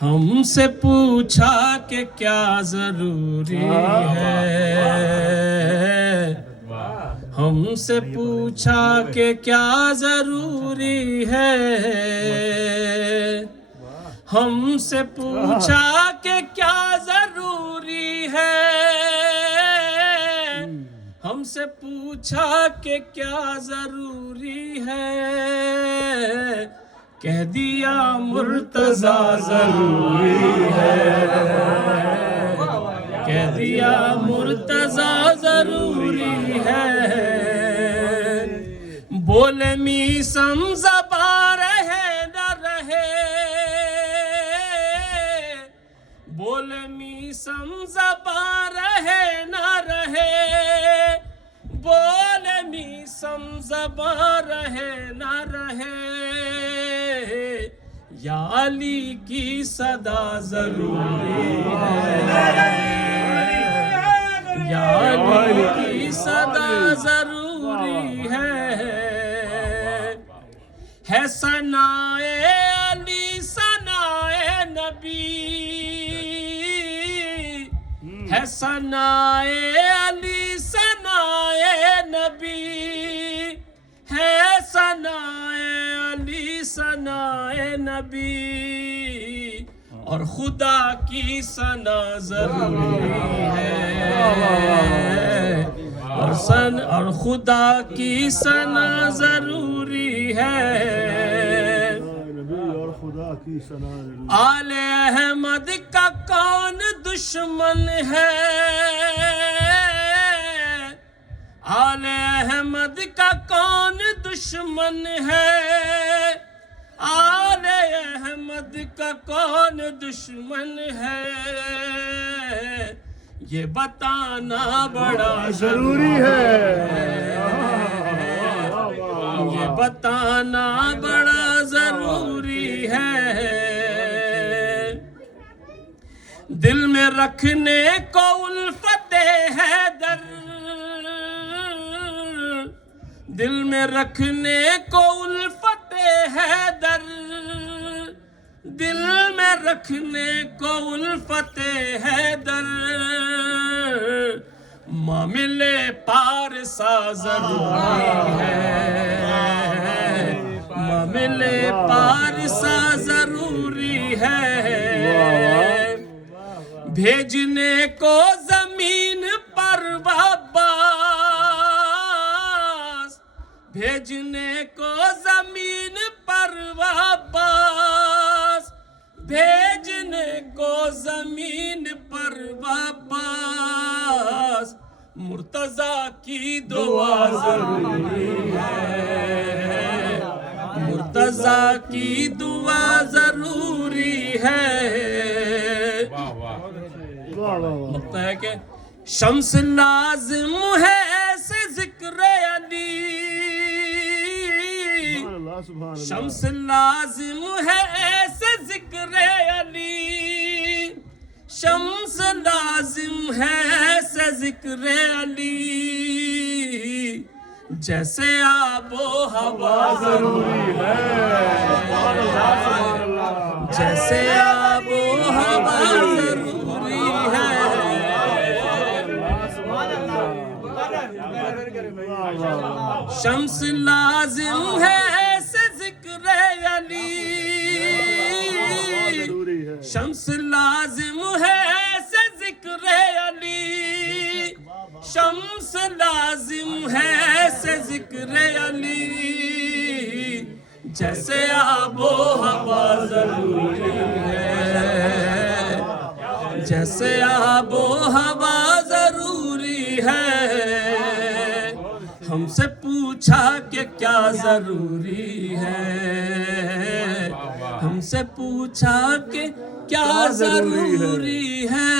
ہم سے پوچھا کہ کیا ضروری ہے، ہم سے پوچھا کہ کیا ضروری ہے، ہم سے پوچھا کہ کیا ضروری ہے، ہم سے پوچھا کہ کیا ضروری ہے، کہہ دیا مرتضیٰ ضروری ہے، کہہ دیا مرتضیٰ ضروری ہے، بولے میسم زباں رہے نہ رہے، بولے میسم زباں رہے نہ رہے، بولے میسم زباں رہے نہ رہے، یا علی کی صدا ضروری ہے، یا علی کی صدا ضروری ہے ثنائے علی ثنائے نبی، ہے ثنائے علی ثنائے نبی، ہے ثنائے علی ثنائے نبی، اور خدا کی ثنا ضروری ہے، اور خدا کی ثنا ضروری ہے، آل احمد کا کون دشمن ہے، آل احمد کا کون دشمن ہے، آل احمد کا کون دشمن ہے، یہ بتانا بڑا ضروری ہے، یہ بتانا بڑا ضروری ہے، دل میں رکھنے کو الفت حیدر، دل میں رکھنے کو الفت حیدر، دل میں رکھنے کو الفت حیدر، معامل پارسا ضروری ہے، معامل پارسا ضروری ہے، بھیجنے کو زمین پر عباس، بھیجنے کو زمین پر عباس، بھیجنے کو زمین پر عباس، مرتضیٰ کی دعا ضروری ہے، مرتضیٰ کی دعا ضروری ہے، لگتا ہے کہ شمس لازم ہے سے ذکر علی، شمس لازم ہے سے ذکر علی، شمس لازم ہے سے ذکر علی، جیسے آب و ہوا ضروری ہے، جیسے آب و ہوا ضروری ہے، شمس لازم ہے سے ذکر علی، شمس لازم ہے سے ذکر علی، شمس لازم ہے سے ذکر علی، جیسے آب و ہوا ضروری ہے، جیسے آب و ہوا ضروری ہے، ہم سے پوچھا کہ کیا ضروری ہے، ہم سے پوچھا کہ کیا ضروری ہے،